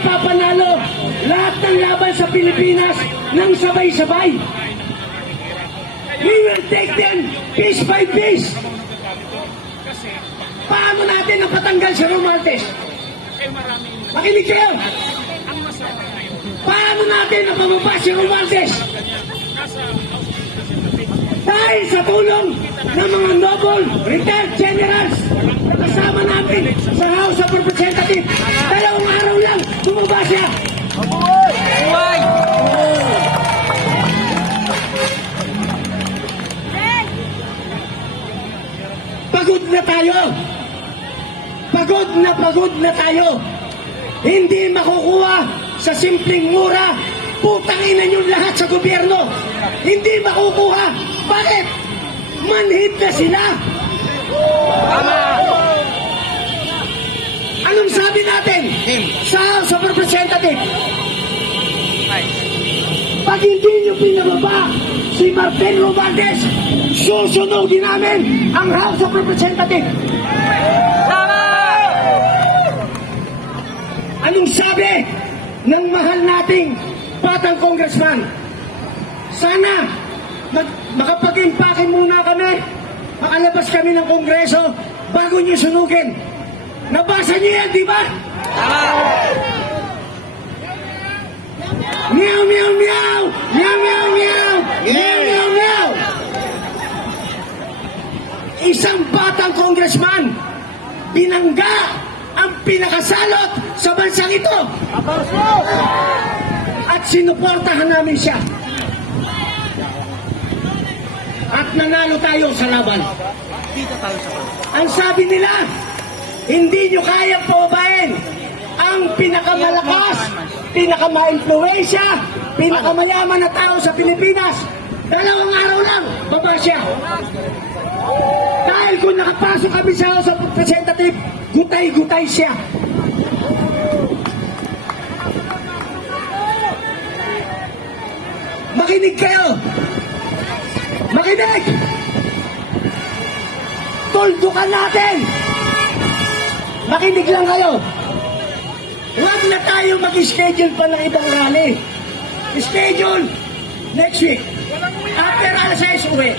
ipapanalo lahat ng laban sa Pilipinas ng sabay-sabay. We will take them piece by piece. Paano natin napatanggal si Romualdez? Makinig kayo. Paano natin napababa si Romualdez? Dahil sa tulong ng mga noble retired generals na kasama namin sa House of Representatives. 2 araw lang, bumaba siya. Pagod na tayo. Pagod na tayo. Hindi makukuha sa simpleng mura. Putang ina nyo lahat sa gobyerno. Hindi makukuha. Bakit? Manhid na sila. Anong sabi natin sa House of Representatives? Pag hindi nyo pinababa si Martin Romualdez, susunodin namin ang House of Representatives. Anong sabi ng mahal nating batang congressman? Sana makapag-impake muna kami, makalabas kami ng Kongreso bago nyo sunugin. Nabasa nyo yan, di ba? Meow, meow, meow! Meow, meow, meow! Meow, meow, meow! Isang batang congressman, binangga ang pinakasalot sa bansang ito. At sinuportahan namin siya. At nanalo tayo sa laban. Ang sabi nila, hindi nyo kayang paubahin ang pinakamalakas, pinakama-influensya, pinakamayaman na tao sa Pilipinas. 2 araw lang, baba siya. Dahil kung nakapasok kami sa House of Representatives, gutay-gutay siya. Makinig kayo. Makinig! Tuldukan natin! Makinig lang kayo. Huwag na tayo mag-schedule pa ng ibang rally. Schedule next week. After alas 6, uwi.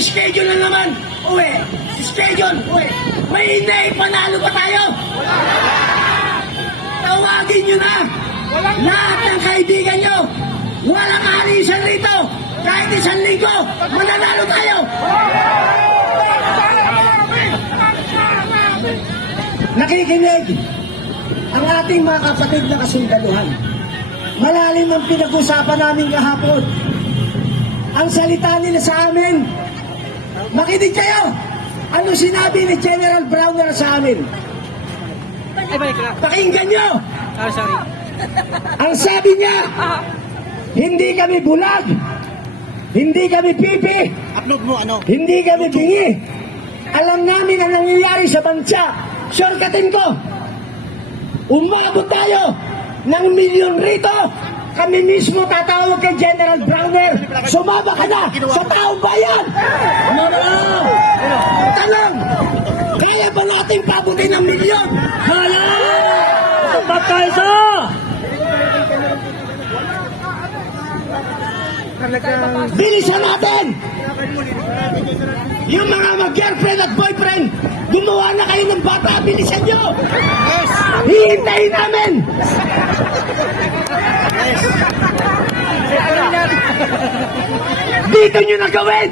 Schedule na naman, uwi. Schedule, uwi. May panalo pa tayo. Tawagin nyo na. Lahat ng kaibigan nyo. Walang alisan rito. Kahit 1 linggo, mananalo tayo. Nakikinig ang ating mga kapatid na kasundaluhan. Malalim ang pinag-usapan namin kahapon. Ang salita nila sa amin. Makinig kayo. Ano sinabi ni General Browner sa amin? Pakinggan nyo. Ang sabi niya, hindi kami bulag. Hindi kami pipi. Hindi kami bingi. Alam namin ang nangyayari sa bansa. Shortcutin ko. Umabot tayo ng milyon rito. Kami mismo tatawag kay General Browner. Sumama ka na sa taong bayan. Tanong, kaya ba natin pabutin ng milyon? Kaya! Pagkaisa! Bilisan natin! Yung mga mag-girlfriend at boyfriend, gumawa na kayo ng bata, bilisan nyo! Yes! Hihintayin namin! Yes! Dito nyo na gawin!